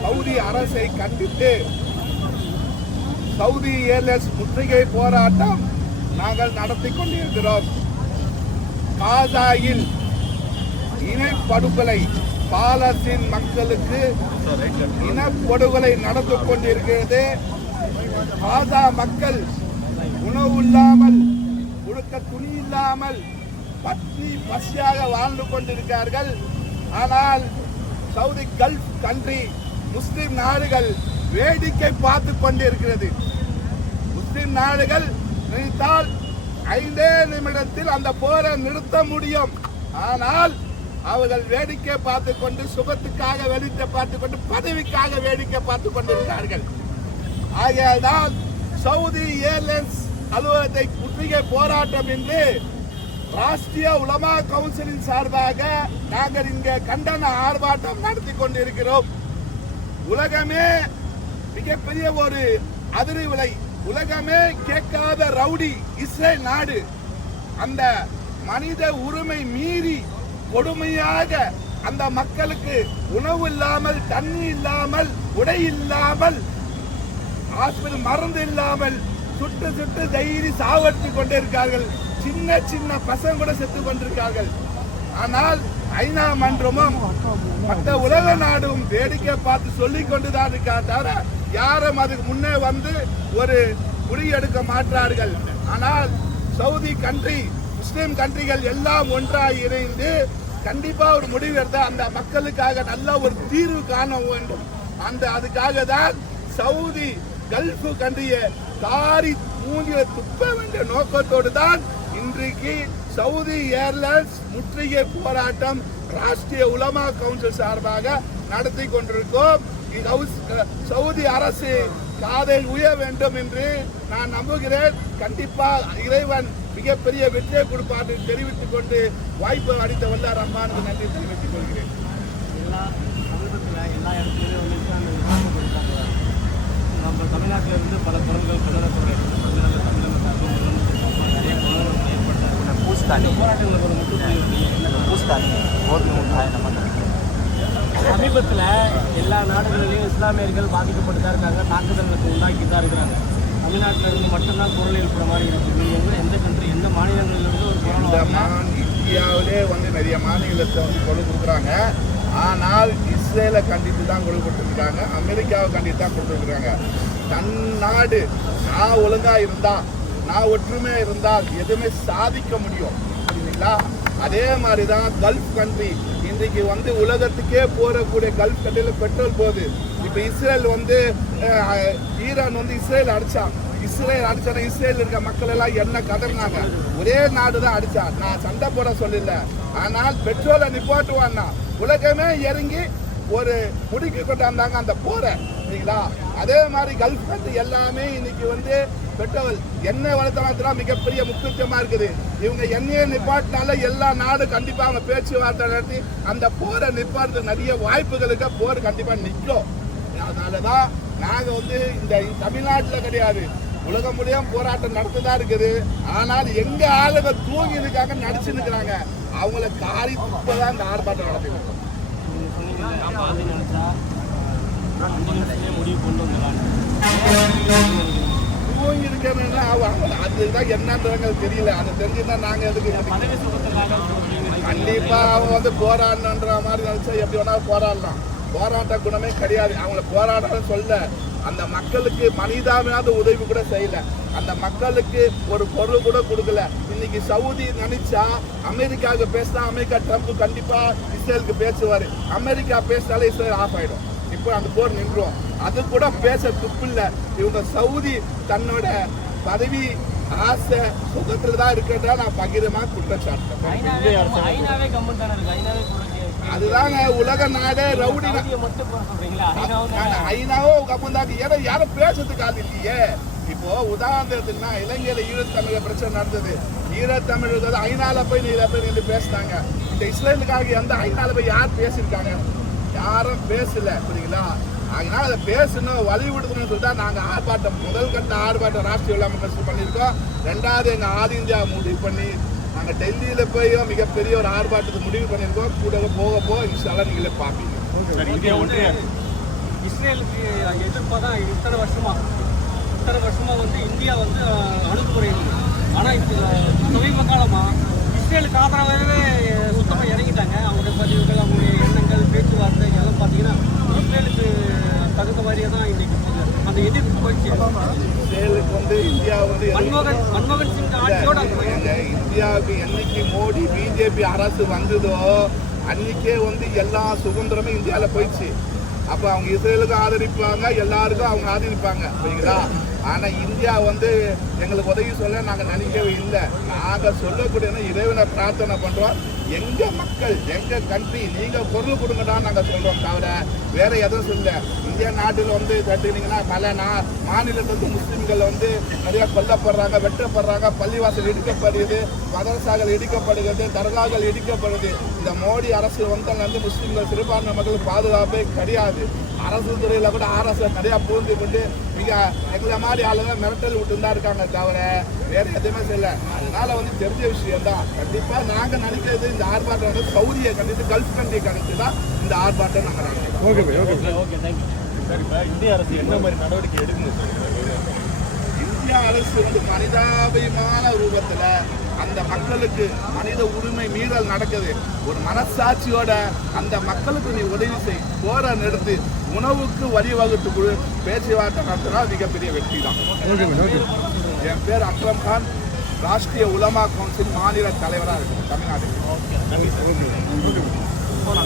Saudi அரசை கண்டித்து Saudi airlines முற்றுகை போராட்டம் நாங்கள் நடத்தி கொண்டிருக்கிறோம். காசாயில் இனப்படுகொலை பாலஸ்தீன் மக்களுக்கு இனப்படுகொலை நடந்து கொண்டிருக்கிறது. காசா மக்கள் உணவு இல்லாமல் உடுக்க துணி இல்லாமல் பற்றி பசியாக வாழ்ந்து கொண்டிருக்கிறார்கள். ஆனால் சவுதி கல்ஃப் கண்ட்ரி முஸ்லிம் நாடுகள் வேடிக்கை பார்த்து கொண்டிருக்கிறது. முஸ்லிம் நாடுகள் நினைத்தால் ஐந்தே நிமிடத்தில் அந்த போரை நிறுத்த முடியும். ஆனால் அவர்கள் வேடிக்கை பார்த்து கொண்டு சுகத்துக்காக வேடிக்கை பார்த்து கொண்டு பதவிக்காக வேடிக்கை பார்த்து கொண்டிருக்கிறார்கள். ஆகையால்தான் சவுதி ஏர்லைன்ஸ் அலுவலகத்தை முற்றுகை போராட்டம் என்று ராஷ்டிரிய உலமா கவுன்சிலின் சார்பாக நாங்கள் இங்கே கண்டன ஆர்ப்பாட்டம் நடத்தி கொண்டிருக்கிறோம். உலகமே மிகப்பெரிய ஒரு அதிரி விலை. உலகமே கேட்காத ரவுடி இஸ்ரேல் நாடு. அந்த மனித உரிமை மீறி கொடுமையாக அந்த மக்களுக்கு உணவு இல்லாமல் தண்ணி இல்லாமல் உடை இல்லாமல் ஹாஸ்பிட்டல் மருந்து இல்லாமல் சுட்டு சுட்டு தைரி சாவடித்து கொண்டிருக்கார்கள் சின்ன சின்ன பசங்க கூட செத்து கொண்டிருக்கார்கள் ஆனால் ஐநா மன்றமும் மற்ற உலக நாடும் வேடிக்கை பார்த்து சொல்லிக் கொண்டுதான் இருக்கா தவிர யாரும் அதுக்கு முன்னே வந்து ஒரு முடிவெடுக்க மாற்றார்கள் ஆனால் சவுதி கண்ட்ரி முஸ்லிம் கண்ட்ரிகள் எல்லாம் ஒன்றாக இணைந்து கண்டிப்பா ஒரு முடிவு எடுத்தா அந்த மக்களுக்காக நல்ல ஒரு தீர்வு காண வேண்டும். அந்த அதுக்காக தான் சவுதி கல்ஃபு கண்ட்ரியை காரி மூங்கில துப்ப வேண்டிய நோக்கத்தோடு தான் இன்றைக்கு சவுதி ஏர்லைன்ஸ் முற்றுகை போராட்டம் ராஷ்டிரிய உலமா கவுன்சில் சார்பாக நடத்தி கொண்டிருக்கோம். ஹவுஸ்- சவுதி அரசு காதை உய வேண்டும் என்று நான் நம்புகிறேன். கண்டிப்பா இறைவன் மிகப்பெரிய வெற்றியை கொடுப்பார் என்று தெரிவித்துக் கொண்டு வாய்ப்பு அளித்த வல்ல ரஹ்மானுக்கு நன்றி தெரிவித்துக் கொள்கிறேன். எல்லா இடத்துலையுமே வந்து நம்ம தமிழ்நாட்டிலிருந்து பல குரல்கள் பிரதமர் பூஸ்தானி. பூஸ்தானி கோபி முட்டாய் நம்ம சமீபத்தில் எல்லா நாடுகளிலையும் இஸ்லாமியர்கள் பாதிக்கப்பட்டு தான் இருக்காங்க. தாக்குதலுக்கு உண்டாக்கி தான் இருக்கிறாங்க. தமிழ்நாட்டில் இருந்து மட்டும்தான் குரல் எழுப்புற மாதிரி இருக்குது. எங்க எந்த கண்ட்ரி எந்த மாநிலங்களிலிருந்து ஒரு குரல் இந்தியாவிலே வந்து நிறைய மாநிலத்தை வந்து கொடு கொடுக்குறாங்க. ஆனால் இஸ்ரேலை கண்டித்து தான் கொடு கொடுத்துருக்காங்க அமெரிக்காவை கண்டித்து தான் கொடுத்துருக்குறாங்க. தன் நாடு நான் ஒழுங்கா இருந்தா நான் ஒற்றுமையாக இருந்தால் எதுவுமே சாதிக்க முடியும். புரியுதுங்களா? அதே மாதிரி தான் கல்ஃப் கண்ட்ரி இன்றைக்கு வந்து உலகத்துக்கே போகக்கூடிய கல்ஃப் கண்ட்ரியில் பெட்ரோல் போகுது. இப்போ இஸ்ரேல் வந்து ஈரான் வந்து இஸ்ரேல் அடித்தான் இஸ்ரேல் அடிச்சான இஸ்ரேல் இருக்க மக்கள் எல்லாம் என்ன கதறினாங்க? ஒரே நாடு தான் அடிச்சா நான் சண்டை போட சொல்லல. ஆனால் பெட்ரோலை நிப்பாட்டுவான்னா உலகமே இறங்கி ஒரு முடிக்கு கொண்டாந்தாங்க அந்த போரை. சரிங்களா அதே மாதிரி கல்ஃப் கண்ட்ரி எல்லாமே இன்னைக்கு வந்து பெட்ரோல் எண்ணெய் வளர்த்தனத்துல மிகப்பெரிய முக்கியத்துவமா இருக்குது. இவங்க எண்ணெயை நிப்பாட்டினால எல்லா நாடும் கண்டிப்பா அவங்க பேச்சுவார்த்தை நடத்தி அந்த போரை நிப்பாட்டுறதுக்கு நிறைய வாய்ப்புகளுக்கு போர் கண்டிப்பா நிற்கும். அதனாலதான் நாங்க வந்து இந்த தமிழ்நாட்டில் கிடையாது. உலகம் முடியும் போராட்டம் நடத்துதான் இருக்குது. ஆனால் எங்க ஆளுங்க தூங்கி இருக்காங்க நடிச்சு நிற்கிறாங்க அவங்கள காரி துப்பதான் இந்த ஆர்ப்பாட்டம் நடத்தி நீங்கள் சொன்னீங்க நான் பாதி நினச்சா அஞ்சு நிமிஷத்துலேயே முடிவு கொண்டு வந்துடலாம் தூங்கி இருக்கணும்னா அவங்க அதுதான் என்னன்றது தெரியல. அதை தெரிஞ்சுன்னா நாங்க எதுக்கு கண்டிப்பா அவங்க வந்து போராடணுன்ற மாதிரி நினைச்சா எப்படி வேணாலும் போராடலாம். போராட்ட குணமே கிடையாது. அவங்கள போராடணும் சொல்ல அந்த மக்களுக்கு மனிதாபிமாத உதவி கூட செய்யல. அந்த மக்களுக்கு ஒரு பொருள் கூட கொடுக்கல. இன்னைக்கு சவுதி நினைச்சா அமெரிக்காவுக்கு பேசினா அமெரிக்கா ட்ரம்ப் கண்டிப்பா இஸ்ரேலுக்கு பேசுவாரு. அமெரிக்கா பேசினாலே இஸ்ரேல் ஆஃப் ஆயிடும். இப்போ அந்த போர் நின்றும். அது கூட பேச துப்பில்ல இவங்க சவுதி தன்னோட பதவி ஆசை சுகத்துல தான் இருக்கிறதா நான் பகிரமா குற்றச்சாட்டு. அதுதாங்க உலக நாடே ரவுடி ஐநாவோ கப்பந்தாங்க ஏன்னா யாரும் பேசுறதுக்கு ஆள் இல்லையே. இப்போ உதாரணத்துக்குன்னா இலங்கையில ஈழத்தமிழ பிரச்சனை நடந்தது. ஈழத்தமிழர்கள் வந்து ஐநால போய் நீ போய் நின்று பேசினாங்க. இந்த இஸ்ரேலுக்காக எந்த ஐநால போய் யார் பேசியிருக்காங்க? யாரும் பேசல புரியுங்களா அதனால அதை பேசணும் வழி விடுக்கணும்னு சொல்லிட்டு நாங்கள் ஆர்ப்பாட்டம் முதல் கட்ட ஆர்ப்பாட்டம் ராஷ்டிரிய இல்லாமல் கஷ்டம் பண்ணியிருக்கோம். ரெண்டாவது எங்கள் ஆல் இந்தியா முடிவு பண்ணி நாங்கள் டெல்லியில் போய் மிகப்பெரிய ஒரு ஆர்ப்பாட்டத்தை முடிவு பண்ணியிருக்கோம். கூட போக போக இன்ஷால்லாம் நீங்களே பார்ப்பீங்க. இஸ்ரேலுக்கு எதிர்ப்பாக தான் இத்தனை வருஷமா இத்தனை வருஷமா வந்து இந்தியா வந்து அணுகுமுறை இருக்கு ஆனால் இப்போ சமீப காலமாக இஸ்ரேலுக்கு ஆதரவாகவே சுத்தமாக இறங்கிட்டாங்க. அவங்களுடைய பதிவுகள் அவங்களுடைய எண்ணங்கள் பேச்சுவார்த்தை எல்லாம் பார்த்தீங்கன்னா இஸ்ரேலுக்கு தகுந்த மாதிரியே தான் இன்னைக்கு போகுது. அந்த எதிர்ப்பு போயிடுச்சு இஸ்ரேலுக்கு வந்து இந்தியா வந்து மன்மோகன் மன்மோகன் சிங் ஆட்சியோட இந்தியாவுக்கு என்னைக்கு மோடி பிஜேபி அரசு வந்ததோ அன்னைக்கே வந்து எல்லா சுதந்திரமும் இந்தியாவில் போயிடுச்சு. அப்போ அவங்க இஸ்ரேலுக்கும் ஆதரிப்பாங்க எல்லாருக்கும் அவங்க ஆதரிப்பாங்க சரிங்களா ஆனால் இந்தியா வந்து எங்களுக்கு உதவி சொல்ல நாங்கள் நினைக்கவே இல்லை. நாங்கள் சொல்லக்கூடிய இறைவனை பிரார்த்தனை பண்ணுறோம் எங்க மக்கள் எங்க கண்ட்ரி நீங்க பொருள் கொடுங்கடான்னு நாங்கள் சொல்றோம் தவிர வேற எதுவும் சொல்ல இந்திய நாட்டில் வந்து தட்டுனீங்கன்னா பல நா மாநிலத்திலிருந்து முஸ்லீம்கள் வந்து நிறைய கொல்லப்படுறாங்க வெட்டப்படுறாங்க பள்ளிவாசல் இடிக்கப்படுகிறது மதரசாக்கள் இடிக்கப்படுகிறது தர்காக்கள் இடிக்கப்படுது இந்த மோடி அரசு வந்ததுலேருந்து முஸ்லீம்கள் சிறுபான்மை மக்கள் பாதுகாப்பே கிடையாது. அரசு துறையில் கூட ஆர்எஸ் நிறையா பூந்து கொண்டு மிக எங்களை மாதிரி ஆளுங்க மிரட்டல் விட்டு தான் இருக்காங்க தவிர வேற எதுவுமே செய்யல. அதனால வந்து தெரிஞ்ச விஷயம் தான் கண்டிப்பா நாங்க நினைக்கிறது இந்த ஆர்ப்பாட்டம் வந்து சவுதியை கண்டித்து கல்ஃப் கண்ட்ரியை கணித்து தான் இந்த ஆர்ப்பாட்டம் நாங்க நினைக்கிறோம் ஓகே ஓகே தேங்க்யூ சார் இந்திய அரசு என்ன மாதிரி நடவடிக்கை எடுக்கணும் சார் இந்திய அரசு வந்து மனிதாபிமான ரூபத்துல அந்த மக்களுக்கு மனித உரிமை மீறல் நடக்குது. ஒரு மனசாட்சியோட அந்த மக்களுக்கு நீ உதவி செய் போற நிறுத்து. உணவுக்கு வழிவகுத்து கொடு. பேச்சுவார்த்தை நடத்தினா மிகப்பெரிய வெற்றி தான். என் பேர் அக்ரம் கான். ராஷ்டிரிய உலமா கவுன்சில் மாநில தலைவராக இருக்கேன் தமிழ்நாடு